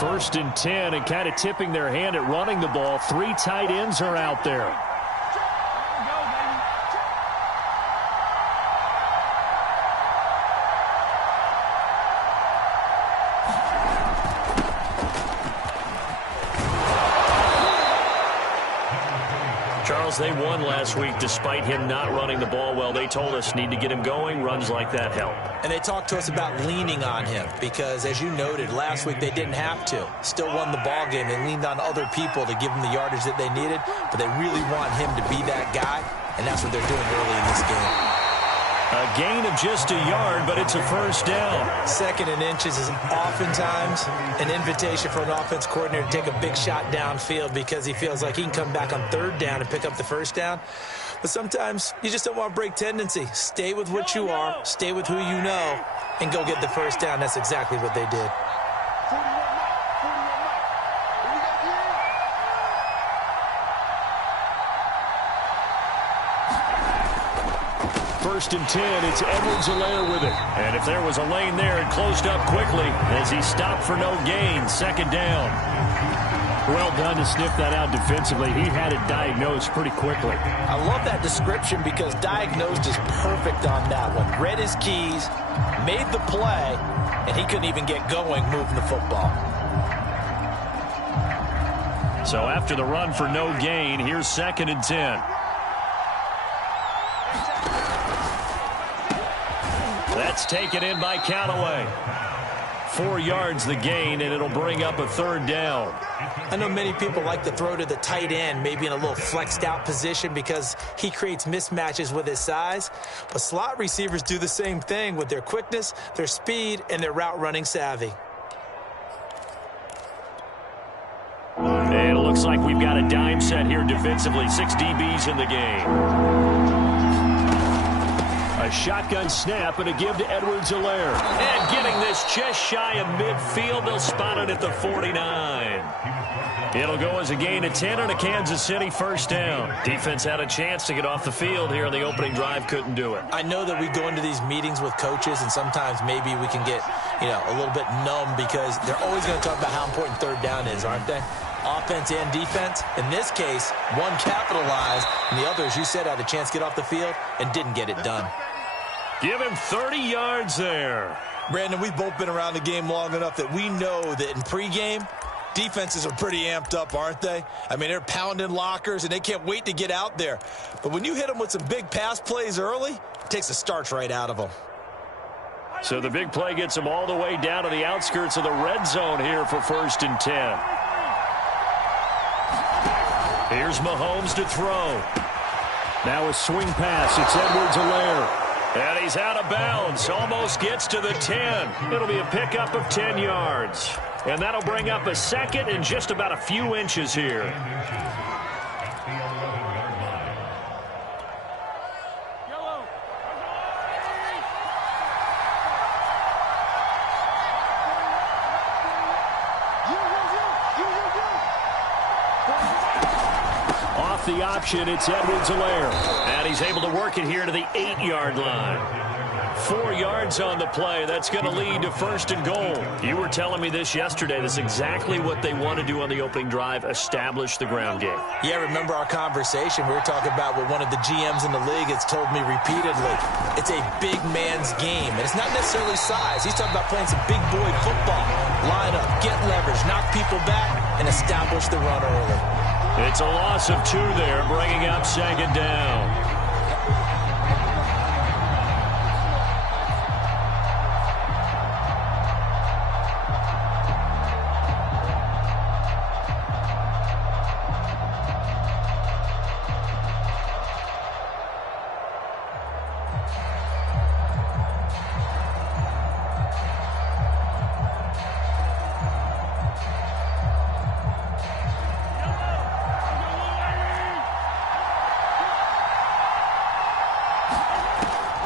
First and 10, and kind of tipping their hand at running the ball. 3 tight ends are out there. Charles, they won last week despite him not running the ball well. They told us need to get him going. Runs like that help. And they talked to us about leaning on him because, as you noted, last week they didn't have to. Still won the ball game. They leaned on other people to give them the yardage that they needed, but they really want him to be that guy, and that's what they're doing early in this game. A gain of just a yard, but it's a first down. 2nd and inches is oftentimes an invitation for an offense coordinator to take a big shot downfield because he feels like he can come back on 3rd down and pick up the first down. But sometimes you just don't want to break tendency. Stay with what you are, stay with who you know, and go get the first down. That's exactly what they did. First and 10, it's Edwards-Helaire with it. And if there was a lane there, it closed up quickly as he stopped for no gain. 2nd down. Well done to sniff that out defensively. He had it diagnosed pretty quickly. I love that description because diagnosed is perfect on that one. Read his keys, made the play, and he couldn't even get going moving the football. So after the run for no gain, here's 2nd and 10. That's taken in by Callaway. 4 yards the gain, and it'll bring up a 3rd down. I know many people like to throw to the tight end, maybe in a little flexed out position because he creates mismatches with his size. But slot receivers do the same thing with their quickness, their speed, and their route running savvy. And it looks like we've got a dime set here defensively. 6 DBs in the game. A shotgun snap and a give to Edwards-Helaire. And getting this just shy of midfield. They'll spot it at the 49. It'll go as a gain of 10 and a Kansas City first down. Defense had a chance to get off the field here on the opening drive. Couldn't do it. I know that we go into these meetings with coaches, and sometimes maybe we can get, a little bit numb because they're always going to talk about how important 3rd down is, aren't they? Offense and defense. In this case, one capitalized, and the other, as you said, had a chance to get off the field and didn't get it done. Give him 30 yards there. Brandon, we've both been around the game long enough that we know that in pregame, defenses are pretty amped up, aren't they? I mean, they're pounding lockers, and they can't wait to get out there. But when you hit them with some big pass plays early, it takes the starch right out of them. So the big play gets them all the way down to the outskirts of the red zone here for 1st and 10. Here's Mahomes to throw. Now a swing pass. It's Edwards-Helaire. And he's out of bounds. Almost gets to the 10. It'll be a pickup of 10 yards. And that'll bring up a 2nd and just about a few inches here. Off the option, it's Edwards-Helaire. And he's able to work it here to the 8-yard line. 4 yards on the play. That's going to lead to 1st and goal. You were telling me this yesterday. That's exactly what they want to do on the opening drive, establish the ground game. Yeah, remember our conversation. We were talking about what one of the GMs in the league has told me repeatedly. It's a big man's game, and it's not necessarily size. He's talking about playing some big boy football. Line up, get leverage, knock people back, and establish the run early. It's a loss of 2 there, bringing up 2nd down.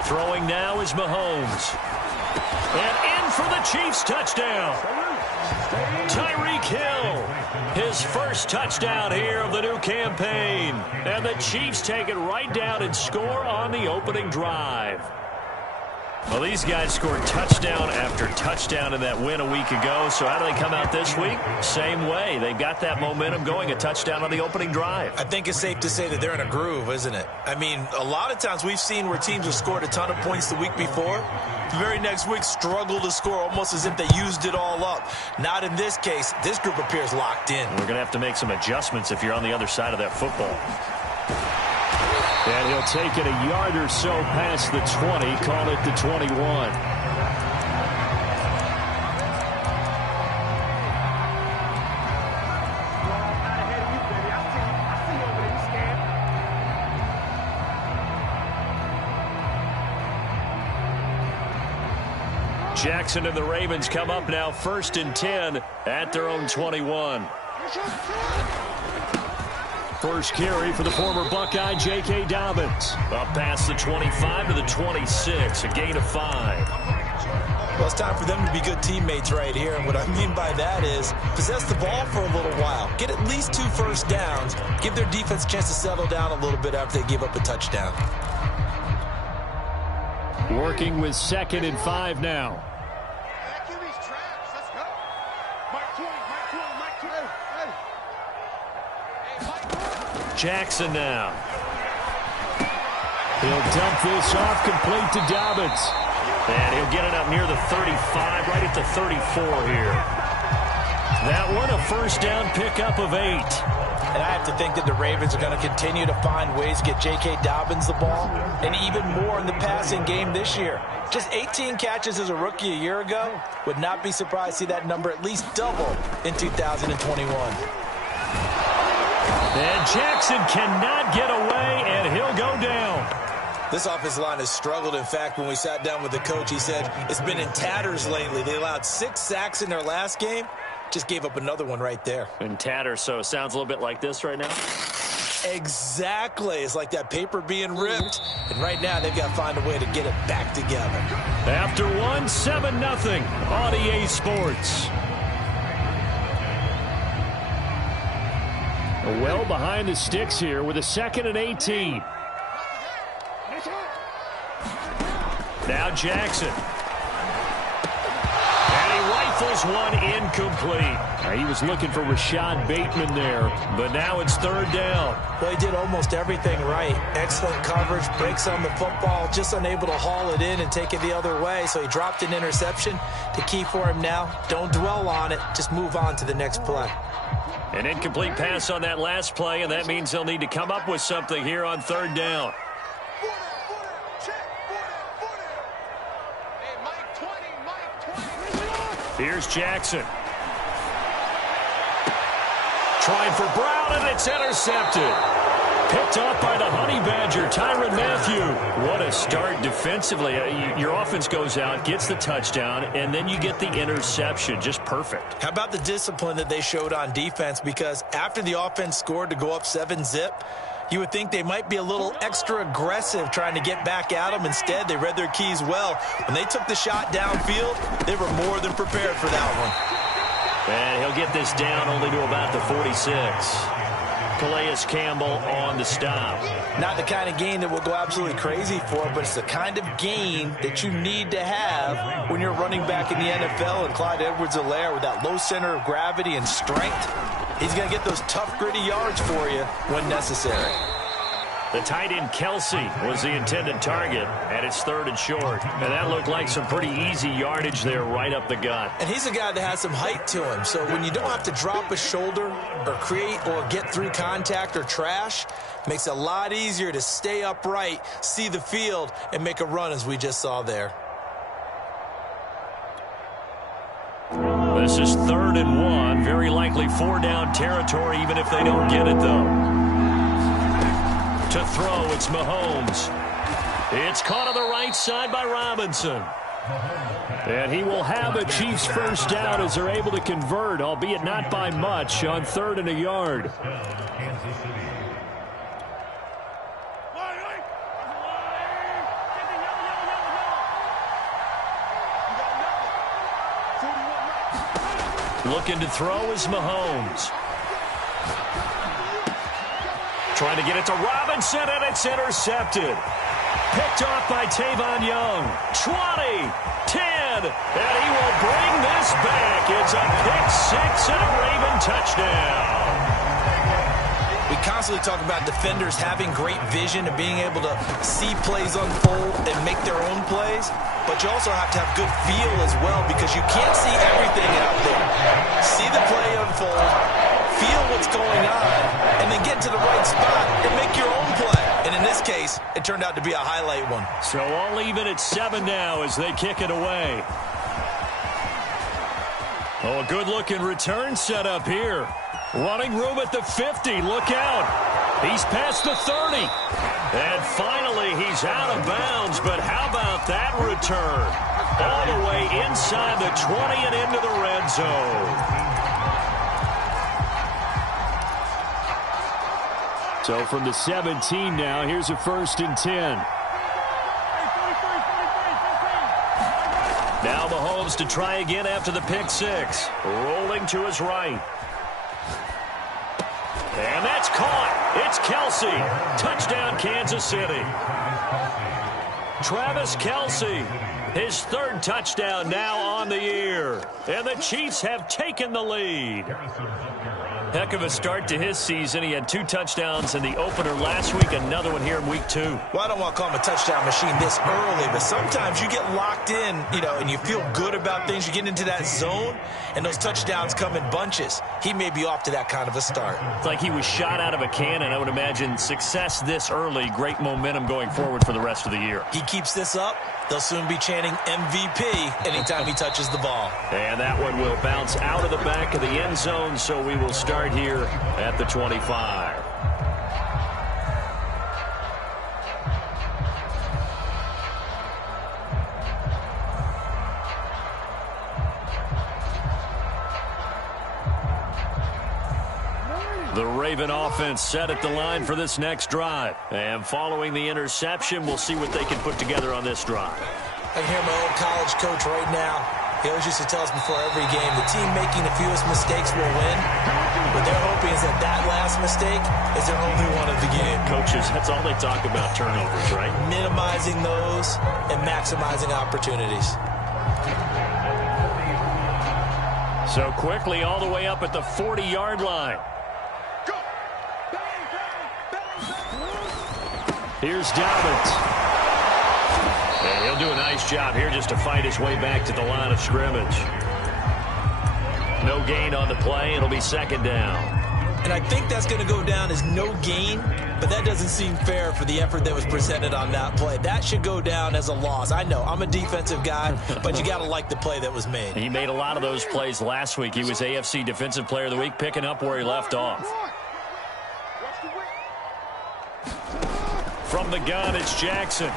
Throwing now is Mahomes. And in for the Chiefs touchdown. Tyreek Hill, his first touchdown here of the new campaign. And the Chiefs take it right down and score on the opening drive. Well, these guys scored touchdown after touchdown in that win a week ago. So how do they come out this week? Same way. They've got that momentum going, a touchdown on the opening drive. I think it's safe to say that they're in a groove, isn't it? I mean, a lot of times we've seen where teams have scored a ton of points the week before. The very next week struggle to score almost as if they used it all up. Not in this case. This group appears locked in. We're going to have to make some adjustments if you're on the other side of that football. And he'll take it a yard or so past the 20, call it the 21. Jackson and the Ravens come up now 1st and 10 at their own 21. First carry for the former Buckeye, J.K. Dobbins. Up past the 25 to the 26, a gain of 5. Well, it's time for them to be good teammates right here. And what I mean by that is possess the ball for a little while. Get at least 2 first downs. Give their defense a chance to settle down a little bit after they give up a touchdown. Working with 2nd and 5 now. Jackson now. He'll dump this off complete to Dobbins. And he'll get it up near the 35, right at the 34 here. That one a first down pickup of 8. And I have to think that the Ravens are going to continue to find ways to get J.K. Dobbins the ball, and even more in the passing game this year. Just 18 catches as a rookie a year ago. Would not be surprised to see that number at least double in 2021. And Jackson cannot get away, and he'll go down. This offensive line has struggled. In fact, when we sat down with the coach, he said it's been in tatters lately. They allowed 6 sacks in their last game. Just gave up another one right there. In tatters, so it sounds a little bit like this right now? Exactly. It's like that paper being ripped. And right now, they've got to find a way to get it back together. After one, 7-0 on EA Sports. Well behind the sticks here with a 2nd and 18. Now Jackson. And he rifles one incomplete. He was looking for Rashad Bateman there, but now it's 3rd down. Well, he did almost everything right. Excellent coverage, breaks on the football, just unable to haul it in and take it the other way, so he dropped an interception. The key for him now, don't dwell on it, just move on to the next play. An incomplete pass on that last play, and that means they'll need to come up with something here on 3rd down. Here's Jackson. Trying for Brown, and it's intercepted. Picked off by the Honey Badger, Tyrann Mathieu. What a start defensively. Your offense goes out, gets the touchdown, and then you get the interception. Just perfect. How about the discipline that they showed on defense? Because after the offense scored to go up 7-zip, you would think they might be a little extra aggressive trying to get back at them. Instead, they read their keys well. When they took the shot downfield, they were more than prepared for that one. And he'll get this down only to about the 46. Calais Campbell on the stop. Not the kind of gain that we'll go absolutely crazy for, but it's the kind of gain that you need to have when you're running back in the NFL. And Clyde Edwards-Helaire, with that low center of gravity and strength, he's going to get those tough, gritty yards for you when necessary. The tight end Kelsey was the intended target, and it's 3rd and short. And that looked like some pretty easy yardage there right up the gut. And he's a guy that has some height to him, so when you don't have to drop a shoulder or create or get through contact or trash, makes it a lot easier to stay upright, see the field, and make a run as we just saw there. This is 3rd and 1. Very likely 4-down territory, even if they don't get it, though. To throw, it's Mahomes. It's caught on the right side by Robinson. And he will have a Chiefs first down as they're able to convert, albeit not by much, on 3rd and a yard. Looking to throw is Mahomes. Trying to get it to Robinson, and it's intercepted. Picked off by Tavon Young. 20, 10, and he will bring this back. It's a pick six and a Raven touchdown. We constantly talk about defenders having great vision and being able to see plays unfold and make their own plays, but you also have to have good feel as well because you can't see everything out there. See the play unfold, feel what's going on, and then get to the right spot and make your own play. And in this case, it turned out to be a highlight one. So all even at 7 now as they kick it away. Oh, a good-looking return set up here. Running room at the 50. Look out. He's past the 30. And finally, he's out of bounds. But how about that return? All the way inside the 20 and into the red zone. So from the 17 now, here's a 1st and 10. Now Mahomes to try again after the pick six. Rolling to his right. And that's caught. It's Kelsey. Touchdown, Kansas City. Travis Kelsey, his 3rd touchdown now on the year. And the Chiefs have taken the lead. Heck of a start to his season. He had 2 touchdowns in the opener last week, another one here in week 2. Well, I don't want to call him a touchdown machine this early, but sometimes you get locked in, and you feel good about things. You get into that zone, and those touchdowns come in bunches. He may be off to that kind of a start. It's like he was shot out of a cannon. I would imagine success this early, great momentum going forward for the rest of the year. He keeps this up, they'll soon be chanting MVP anytime he touches the ball. And that one will bounce out of the back of the end zone, so we will start here at the 25. The Raven offense set at the line for this next drive. And following the interception, we'll see what they can put together on this drive. I can hear my old college coach right now. He always used to tell us before every game, the team making the fewest mistakes will win. What they're hoping is that that last mistake is their only one of the game. Coaches, that's all they talk about, turnovers, right? Minimizing those and maximizing opportunities. So quickly all the way up at the 40-yard line. Here's Dobbins. And he'll do a nice job here just to fight his way back to the line of scrimmage. No gain on the play. It'll be 2nd down. And I think that's going to go down as no gain, but that doesn't seem fair for the effort that was presented on that play. That should go down as a loss. I know, I'm a defensive guy, but you got to like the play that was made. He made a lot of those plays last week. He was AFC Defensive Player of the Week, picking up where he left off. From the gun, it's Jackson.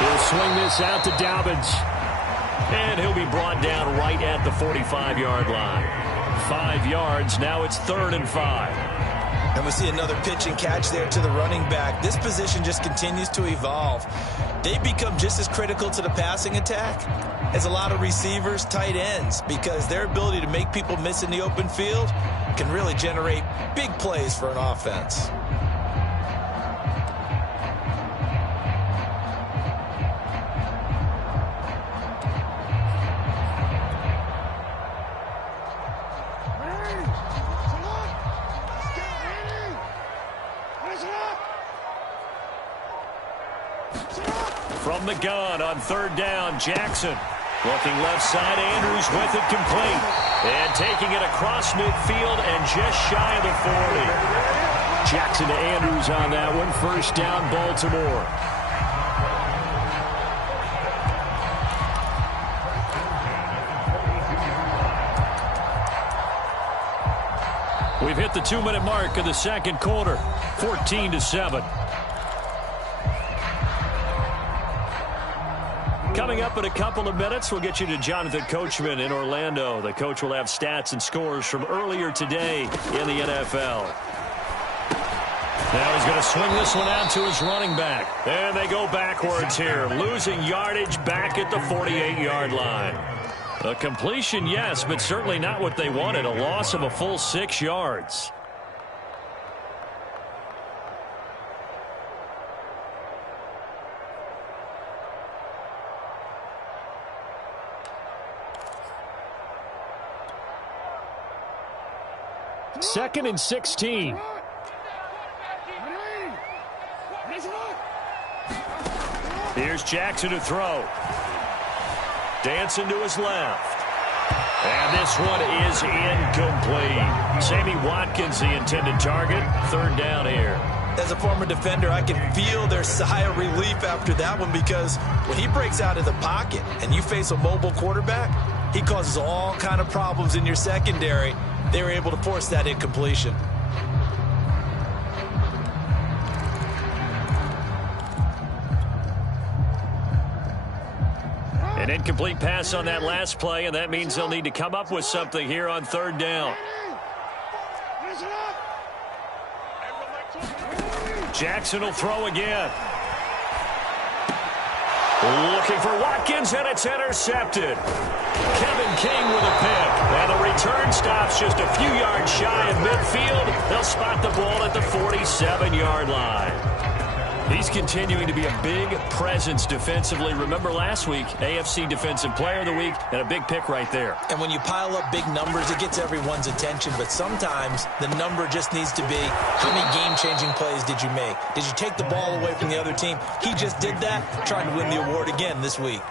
He'll swing this out to Dobbins. And he'll be brought down right at the 45-yard line. 5 yards. Now it's 3rd and 5. And we see another pitch and catch there to the running back. This position just continues to evolve. They become just as critical to the passing attack as a lot of receivers, tight ends, because their ability to make people miss in the open field can really generate big plays for an offense. From the gun on 3rd down, Jackson. Looking left side, Andrews with it complete. And taking it across midfield and just shy of the 40. Jackson to Andrews on that one. 1st down, Baltimore. We've hit the 2-minute mark of the 2nd quarter. 14-7. Coming up in a couple of minutes, we'll get you to Jonathan Coachman in Orlando. The coach will have stats and scores from earlier today in the NFL. Now he's going to swing this one out to his running back. And they go backwards here, losing yardage back at the 48-yard line. A completion, yes, but certainly not what they wanted. A loss of a full 6 yards. 2nd and 16. Here's Jackson to throw. Dancing to his left. And this one is incomplete. Sammy Watkins, the intended target. 3rd down here. As a former defender, I can feel their sigh of relief after that one, because when he breaks out of the pocket and you face a mobile quarterback, he causes all kind of problems in your secondary. They were able to force that incompletion. An incomplete pass on that last play, and that means they'll need to come up with something here on 3rd down. Jackson will throw again. Looking for Watkins, and it's intercepted. Kevin King with a pick. And the return stops just a few yards shy of midfield. They'll spot the ball at the 47-yard line. He's continuing to be a big presence defensively. Remember last week, AFC Defensive Player of the Week, and a big pick right there. And when you pile up big numbers, it gets everyone's attention. But sometimes the number just needs to be, how many game-changing plays did you make? Did you take the ball away from the other team? He just did that, trying to win the award again this week.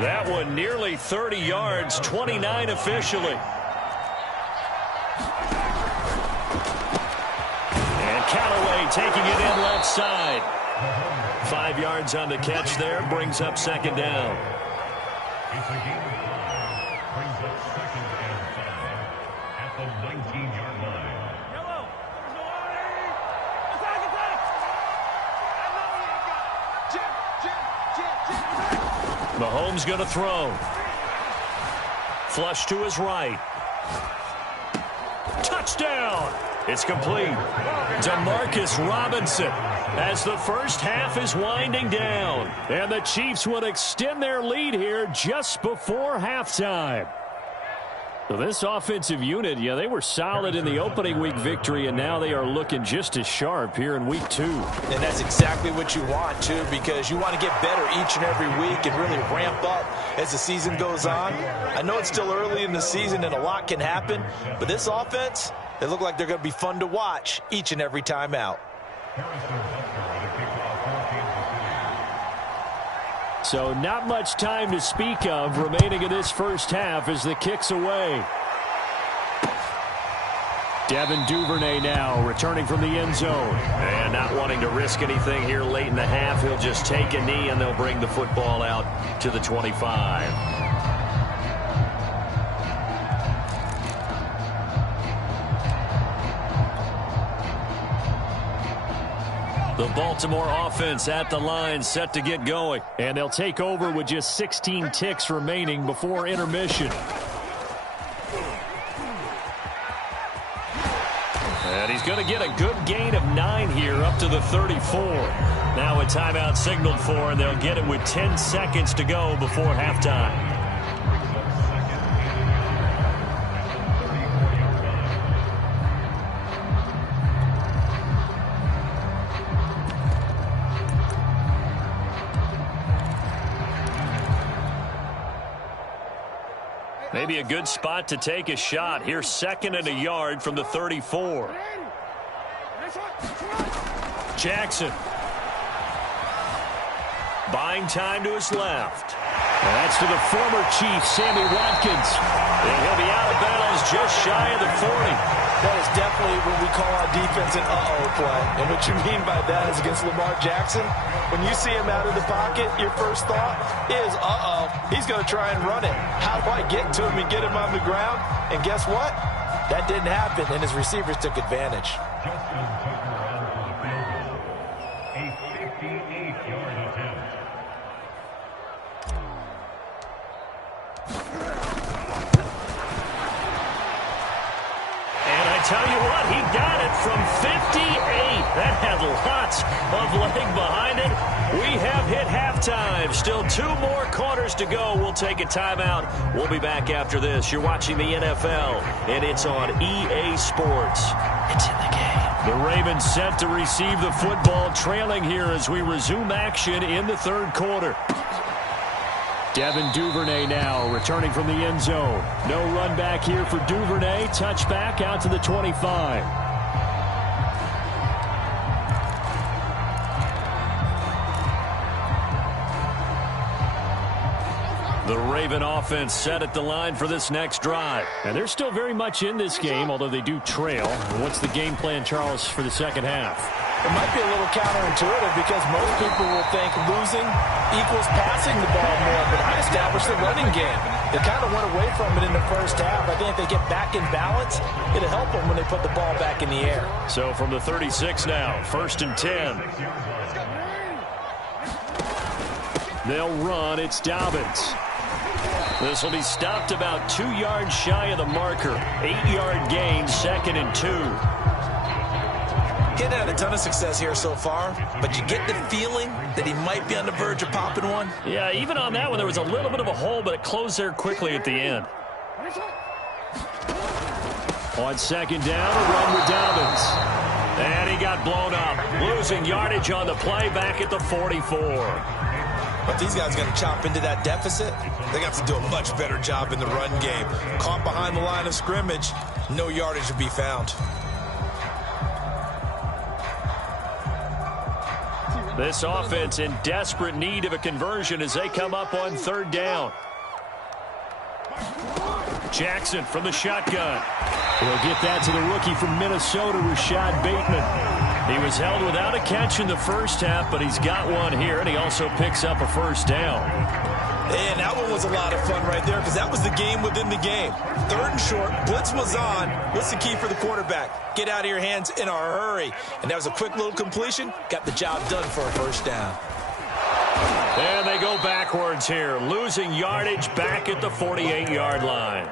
That one nearly 30 yards, 29 officially. Callaway taking it in left side. 5 yards on the catch there, brings up 2nd down. It's a gain of 5. Brings up 2nd and 5 at the 19-yard line. Mahomes going to throw. Flush to his right. Touchdown! It's complete. Demarcus Robinson as the first half is winding down. And the Chiefs would extend their lead here just before halftime. So this offensive unit, yeah, they were solid in the opening week victory, and now they are looking just as sharp here in week 2. And that's exactly what you want, too, because you want to get better each and every week and really ramp up as the season goes on. I know it's still early in the season and a lot can happen, but this offense, they look like they're going to be fun to watch each and every time out. So not much time to speak of remaining in this first half as the kick's away. Devin Duvernay now returning from the end zone. And not wanting to risk anything here late in the half, he'll just take a knee and they'll bring the football out to the 25. The Baltimore offense at the line, set to get going. And they'll take over with just 16 ticks remaining before intermission. And he's going to get a good gain of 9 here up to the 34. Now a timeout signaled for, and they'll get it with 10 seconds to go before halftime. Maybe a good spot to take a shot. Here's 2nd and a yard from the 34. Jackson. Buying time to his left. And that's to the former Chief, Sammy Watkins. And he'll be out of bounds just shy of the 40. That is definitely what we call our defense an uh-oh play. And what you mean by that is against Lamar Jackson, when you see him out of the pocket, your first thought is, uh-oh, he's going to try and run it. How do I get to him and get him on the ground? And guess what? That didn't happen, and his receivers took advantage. Justin Tucker on for the field goal. A 58-yard attempt. Tell you what, he got it from 58. That had lots of leg behind it. We have hit halftime. Still 2 more quarters to go. We'll take a timeout. We'll be back after this. You're watching the NFL, and it's on EA Sports. It's in the game. The Ravens set to receive the football, trailing here as we resume action in the 3rd quarter. Devin Duvernay now returning from the end zone. No run back here for Duvernay. Touchback out to the 25. The Raven offense set at the line for this next drive. And they're still very much in this game, although they do trail. What's the game plan, Charles, for the second half? It might be a little counterintuitive because most people will think losing equals passing the ball more, but I established the running game. They kind of went away from it in the first half. I think if they get back in balance, it'll help them when they put the ball back in the air. So from the 36 now, 1st and 10. They'll run. It's Dobbins. This will be stopped about 2 yards shy of the marker. 8-yard gain, 2nd and 2. He's had a ton of success here so far, but you get the feeling that he might be on the verge of popping one. Yeah, even on that one, there was a little bit of a hole, but it closed there quickly at the end. On 2nd down, a run with Dobbins. And he got blown up. Losing yardage on the play back at the 44. But these guys are going to chop into that deficit. They got to do a much better job in the run game. Caught behind the line of scrimmage, no yardage to be found. This offense in desperate need of a conversion as they come up on 3rd down. Jackson from the shotgun. He'll get that to the rookie from Minnesota, Rashad Bateman. He was held without a catch in the first half, but he's got one here, and he also picks up a 1st down. And that one was a lot of fun right there because that was the game within the game. 3rd and short, blitz was on. What's the key for the quarterback? Get out of your hands in a hurry. And that was a quick little completion. Got the job done for a 1st down. And they go backwards here, losing yardage back at the 48-yard line.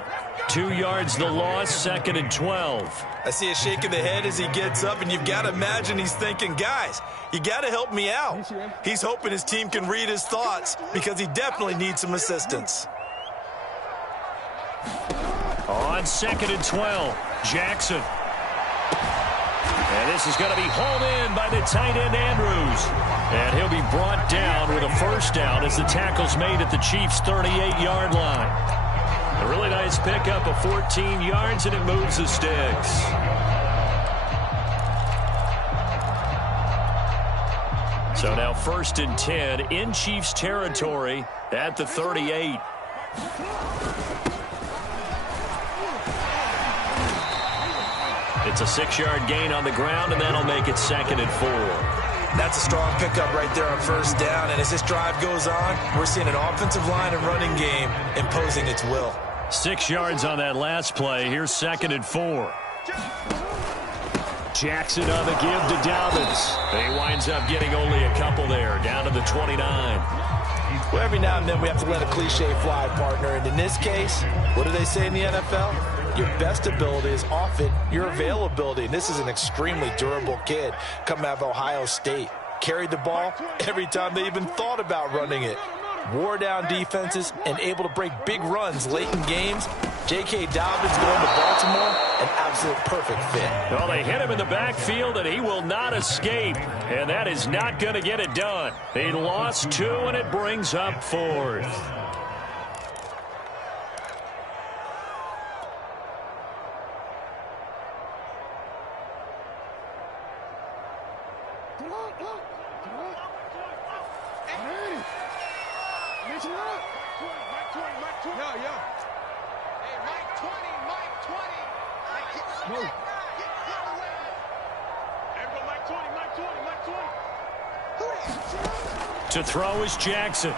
2 yards the loss, 2nd and 12. I see a shake of the head as he gets up, and you've got to imagine he's thinking, guys, you got to help me out. He's hoping his team can read his thoughts because he definitely needs some assistance. On 2nd and 12, Jackson. And this is going to be hauled in by the tight end, Andrews. And he'll be brought down with a 1st down as the tackle's made at the Chiefs' 38-yard line. A really nice pickup of 14 yards, and it moves the sticks. So now 1st and 10 in Chiefs territory at the 38. It's a 6-yard gain on the ground, and that'll make it 2nd and 4. That's a strong pickup right there on 1st down. And as this drive goes on, we're seeing an offensive line and running game imposing its will. 6 yards on that last play. Here's 2nd and 4. Jackson on the give to Dobbins. He winds up getting only a couple there, down to the 29. Well, every now and then we have to let a cliche fly, partner. And in this case, what do they say in the NFL? Your best ability is often your availability. And this is an extremely durable kid coming out of Ohio State. Carried the ball every time they even thought about running it. Wore down defenses and able to break big runs late in games. J.K. Dobbins going to Baltimore, an absolute perfect fit. Well, they hit him in the backfield, and he will not escape. And that is not going to get it done. He lost 2, and it brings up 4th. To throw is Jackson.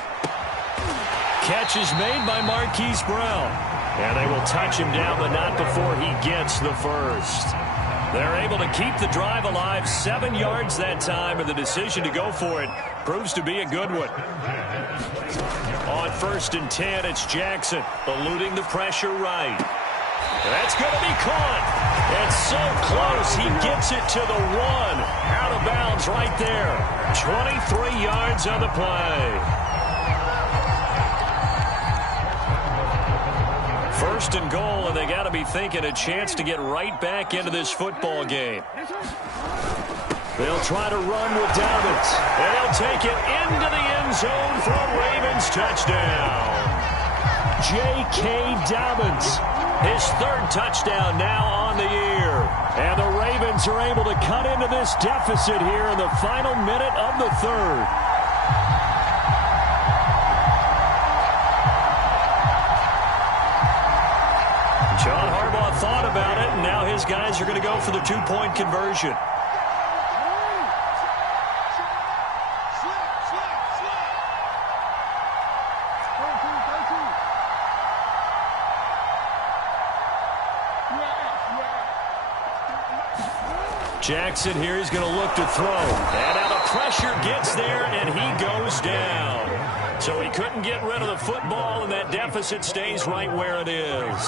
Catch is made by Marquise Brown. And they will touch him down, but not before he gets the 1st. They're able to keep the drive alive, 7 yards that time, and the decision to go for it proves to be a good one. On 1st and 10, it's Jackson, eluding the pressure right. That's going to be caught. It's so close. He gets it to the 1. Out of bounds right there. 23 yards on the play. 1st and goal, and they got to be thinking a chance to get right back into this football game. They'll try to run with Dobbins. They'll take it into the end zone for a Ravens touchdown. J.K. Dobbins, his third touchdown now on the year. And the Ravens are able to cut into this deficit here in the final minute of the third. John Harbaugh thought about it, and now his guys are going to go for the two-point conversion. Jackson here is going to look to throw. And now the pressure gets there, and he goes down. So he couldn't get rid of the football, and that deficit stays right where it is.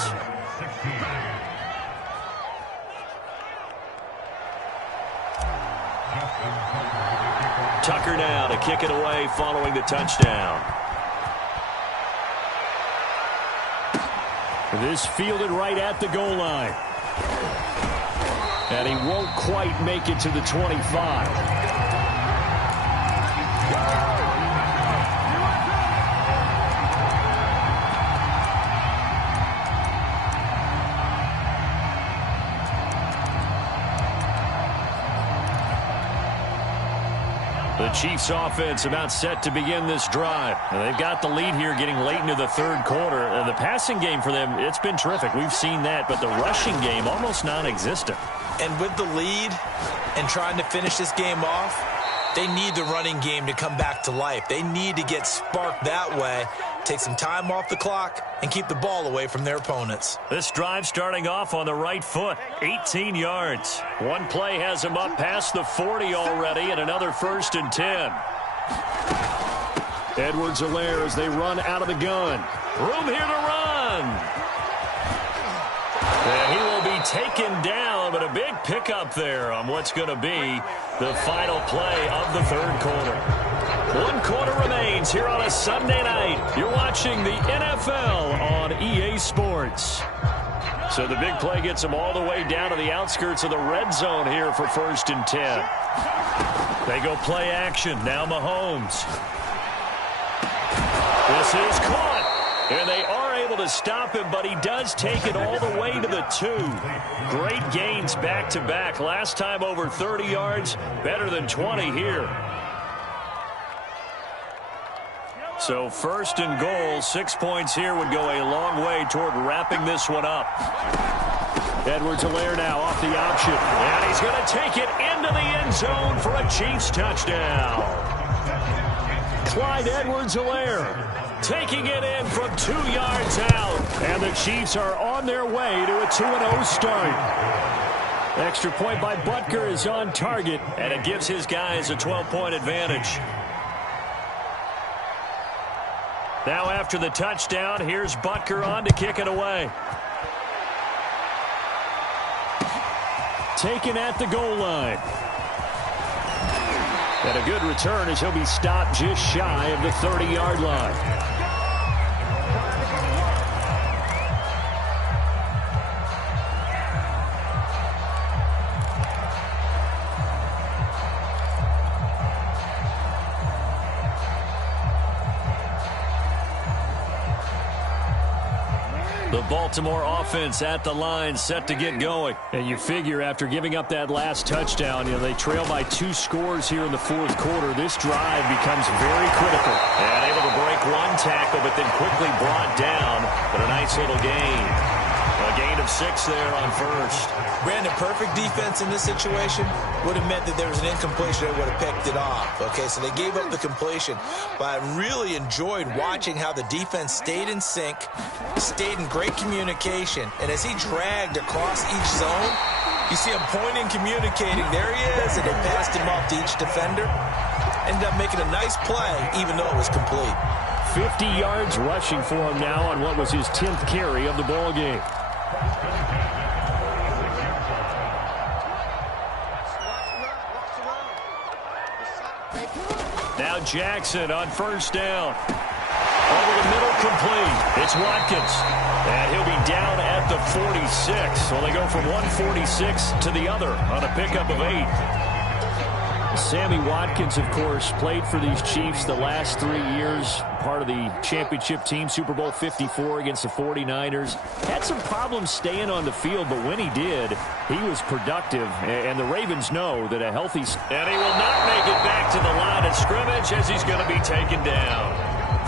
Tucker now to kick it away following the touchdown. This fielded right at the goal line. And he won't quite make it to the 25. The Chiefs offense about set to begin this drive. And they've got the lead here getting late into the third quarter. The passing game for them, it's been terrific. We've seen that, but the rushing game almost non-existent. And with the lead and trying to finish this game off, they need the running game to come back to life. They need to get sparked that way, take some time off the clock, and keep the ball away from their opponents. This drive starting off on the right foot, 18 yards. One play has them up past the 40 already, and another 1st and 10. Edwards-Helaire as they run out of the gun. Room here to run. And he will be taken down, but a big pickup there on what's going to be the final play of the third quarter. 1 quarter remains here on a Sunday night. You're watching the NFL on EA Sports. So the big play gets them all the way down to the outskirts of the red zone here for 1st and 10. They go play action. Now Mahomes. This is caught. And they are able to stop him, but he does take it all the way to the 2. Great gains back-to-back. Last time over 30 yards, better than 20 here. So 1st and goal, 6 points here would go a long way toward wrapping this one up. Edwards-Helaire now off the option. And he's going to take it into the end zone for a Chiefs touchdown. Clyde Edwards-Helaire taking it in from 2 yards out. And the Chiefs are on their way to a 2-0 start. Extra point by Butker is on target, and it gives his guys a 12-point advantage. Now after the touchdown, here's Butker on to kick it away. Taken at the goal line. And a good return as he'll be stopped just shy of the 30-yard line. The Baltimore offense at the line, set to get going. And you figure after giving up that last touchdown, they trail by 2 scores here in the fourth quarter. This drive becomes very critical. And able to break 1 tackle, but then quickly brought down. But a nice little gain. A gain of 6 there on 1st. Brandon, perfect defense in this situation would have meant that there was an incompletion that would have picked it off. Okay, so they gave up the completion. But I really enjoyed watching how the defense stayed in sync, stayed in great communication. And as he dragged across each zone, you see him pointing, communicating. There he is, and they passed him off to each defender. Ended up making a nice play, even though it was complete. 50 yards rushing for him now on what was his 10th carry of the ball game. Now Jackson on 1st down. Over the middle, complete. It's Watkins. And he'll be down at the 46. So they go from 146 to the other on a pickup of 8. Sammy Watkins, of course, played for these Chiefs the last 3 years, part of the championship team, Super Bowl 54 against the 49ers. Had some problems staying on the field, but when he did, he was productive. And the Ravens know that a healthy... And he will not make it back to the line of scrimmage as he's going to be taken down.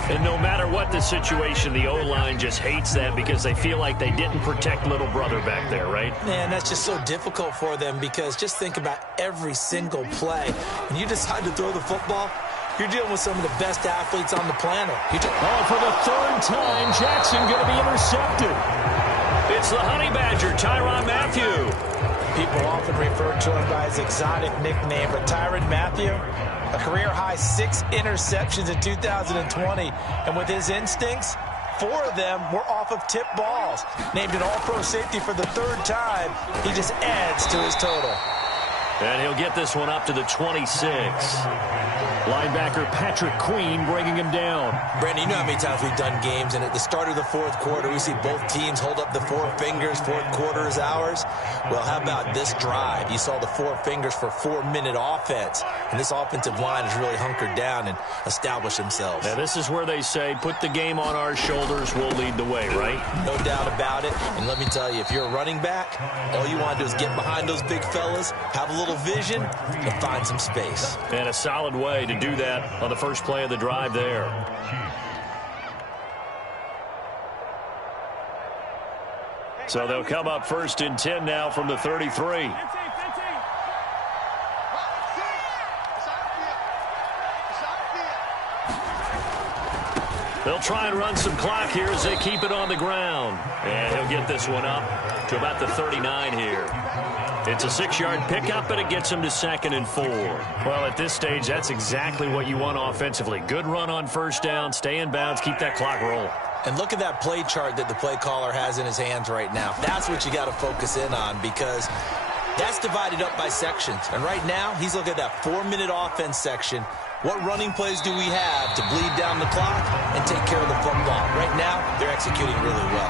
And no matter what the situation, the O-line just hates that because they feel like they didn't protect little brother back there, right? Man, that's just so difficult for them because just think about every single play. When you decide to throw the football, you're dealing with some of the best athletes on the planet. For the third time, Jackson going to be intercepted. It's the Honey Badger, Tyrann Mathieu. People often refer to him by his exotic nickname, but Tyrann Mathieu, a career-high 6 interceptions in 2020, and with his instincts, 4 of them were off of tip balls. Named an all-pro safety for the 3rd time, he just adds to his total. And he'll get this one up to the 26. Linebacker Patrick Queen bringing him down. Brandon, you know how many times we've done games, and at the start of the 4th quarter, we see both teams hold up the 4 fingers, 4th quarter is ours. Well, how about this drive? You saw the 4 fingers for 4-minute offense, and this offensive line has really hunkered down and established themselves. Now, this is where they say, put the game on our shoulders, we'll lead the way, right? No doubt about it, and let me tell you, if you're a running back, all you want to do is get behind those big fellas, have a little vision, and find some space. And a solid way to do that on the first play of the drive there. So they'll come up 1st and 10 now from the 33. They'll try and run some clock here as they keep it on the ground. And he'll get this one up to about the 39 here. It's a 6-yard pickup, but it gets him to 2nd and 4. Well, at this stage, that's exactly what you want offensively. Good run on 1st down, stay in bounds, keep that clock rolling. And look at that play chart that the play caller has in his hands right now. That's what you got to focus in on because that's divided up by sections. And right now, he's looking at that 4-minute offense section. What running plays do we have to bleed down the clock and take care of the football? Right now, they're executing really well.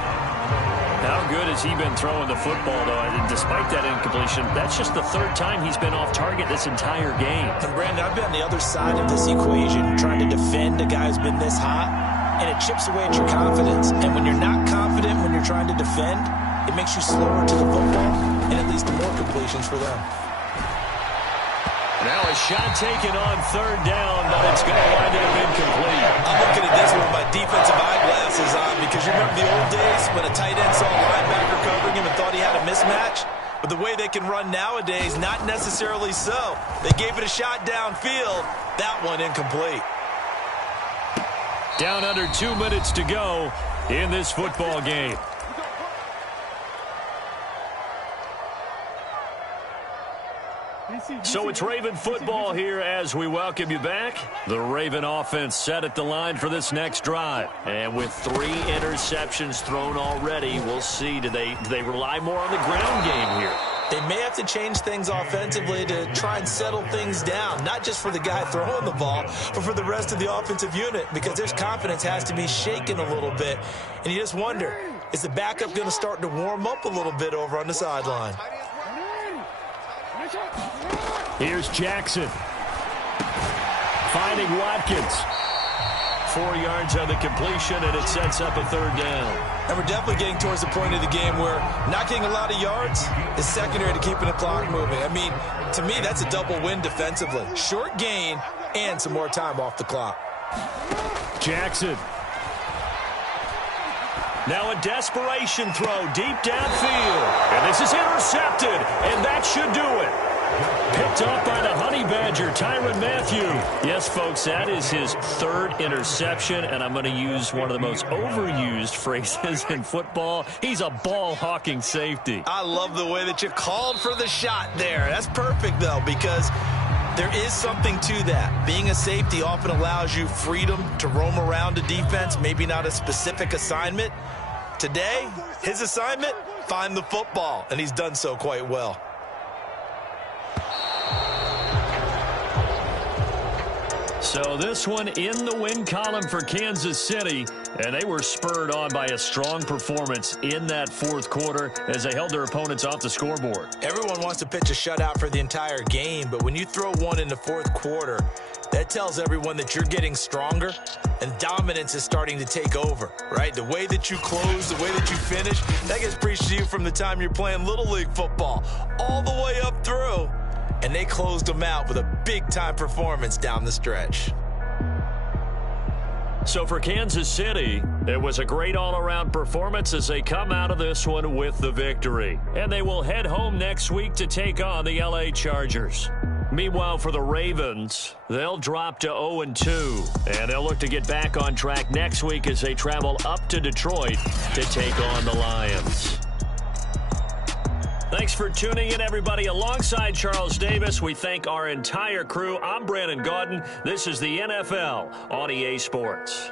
How good has he been throwing the football, though? And despite that incompletion, that's just the 3rd time he's been off target this entire game. And, Brandon, I've been on the other side of this equation trying to defend a guy who's been this hot, and it chips away at your confidence. And when you're not confident when you're trying to defend, it makes you slower to the football, and it leads to more completions for them. Now a shot taken on 3rd down, but it's going to wind up incomplete. I'm looking at this with my defensive eyeglasses on because you remember the old days when a tight end saw a linebacker covering him and thought he had a mismatch? But the way they can run nowadays, not necessarily so. They gave it a shot downfield. That one incomplete. Down under 2 minutes to go in this football game. So it's Raven football here as we welcome you back. The Raven offense set at the line for this next drive. And with 3 interceptions thrown already, we'll see, do they rely more on the ground game here? They may have to change things offensively to try and settle things down, not just for the guy throwing the ball, but for the rest of the offensive unit, because their confidence has to be shaken a little bit. And you just wonder, is the backup going to start to warm up a little bit over on the sideline? Here's Jackson. Finding Watkins. 4 yards on the completion, and it sets up a 3rd down. And we're definitely getting towards the point of the game where not getting a lot of yards is secondary to keeping the clock moving. I mean, to me, that's a double win defensively. Short gain and some more time off the clock. Jackson. Now a desperation throw deep downfield. And this is intercepted, and that should do it. Picked up by the Honey Badger, Tyrann Mathieu. Yes, folks, that is his 3rd interception, and I'm going to use one of the most overused phrases in football. He's a ball-hawking safety. I love the way that you called for the shot there. That's perfect, though, because there is something to that. Being a safety often allows you freedom to roam around a defense, maybe not a specific assignment. Today, his assignment, find the football, and he's done so quite well. So this one in the win column for Kansas City. And they were spurred on by a strong performance in that fourth quarter as they held their opponents off the scoreboard. Everyone wants to pitch a shutout for the entire game, but when you throw one in the fourth quarter, that tells everyone that you're getting stronger and dominance is starting to take over, right? The way that you close, the way that you finish, that gets preached to you from the time you're playing Little League football all the way up through. And they closed them out with a big-time performance down the stretch. So for Kansas City, it was a great all-around performance as they come out of this one with the victory. And they will head home next week to take on the LA Chargers. Meanwhile, for the Ravens, they'll drop to 0-2, and they'll look to get back on track next week as they travel up to Detroit to take on the Lions. Thanks for tuning in, everybody. Alongside Charles Davis, we thank our entire crew. I'm Brandon Gaudin. This is the NFL on EA Sports.